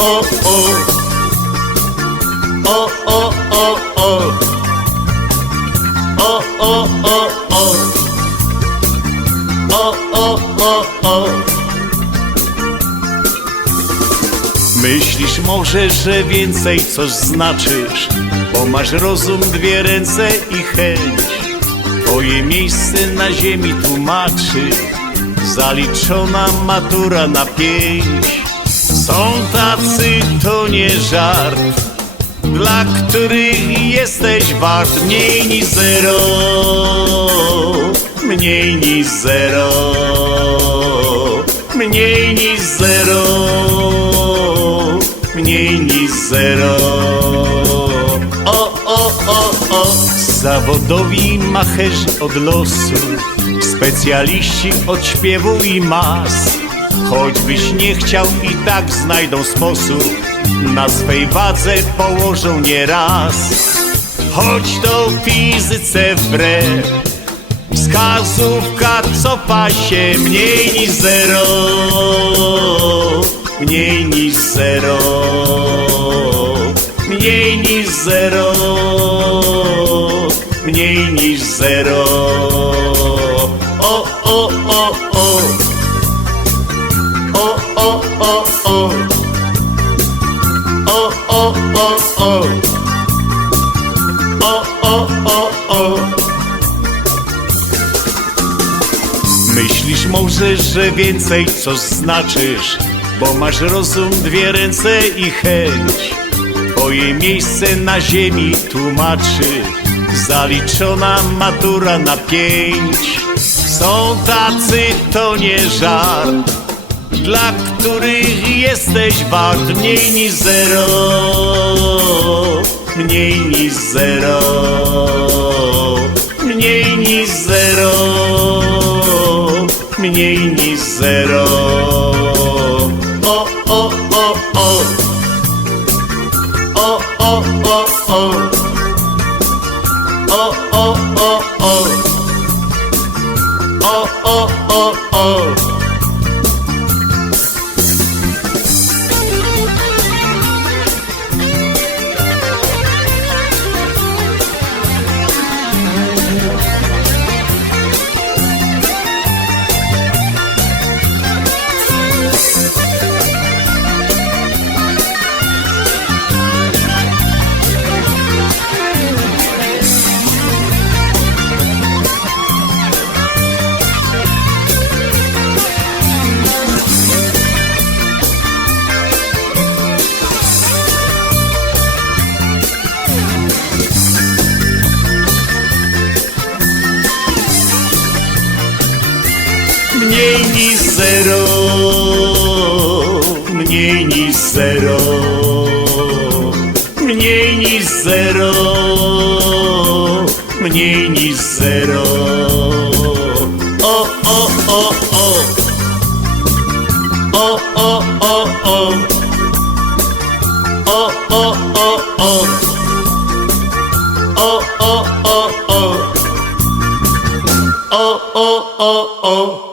o, o. O, o, o, o. O, o, o, o. O, o, o, o. Myślisz może, że więcej coś znaczysz, bo masz rozum, dwie ręce i chęć. Twoje miejsce na ziemi tłumaczy zaliczona matura na pięć. Są tacy, to nie żart, dla których jesteś wart mniej niż zero, mniej niż zero, mniej niż zero, mniej niż zero. O, o, o, o, zawodowi macherzy od losu, specjaliści od śpiewu i mas. Choćbyś nie chciał i tak znajdą sposób. Na swej wadze położą nie raz. Choć to fizyce wbrew. Wskazówka cofa się mniej niż zero. Mniej niż zero. Mniej niż zero. Mniej niż zero. O, o, o, o o, o, o, o. O, o, o, o. Myślisz może, że więcej coś znaczysz, bo masz rozum, dwie ręce i chęć. Twoje miejsce na ziemi tłumaczy zaliczona matura na pięć. Są tacy, to nie żart dla których jesteś wart mniej niż zero, mniej niż zero, mniej niż zero, mniej niż zero. O, o, o, o. O, o, o, o. O, o, o, o. O, o, o, o. Mniej niż zero, mniej niż zero, mniej niż zero, mniej niż zero. O, o, o, o. O, o, o, o. O, o, o, o. O, o, o, o. O, o, o, o.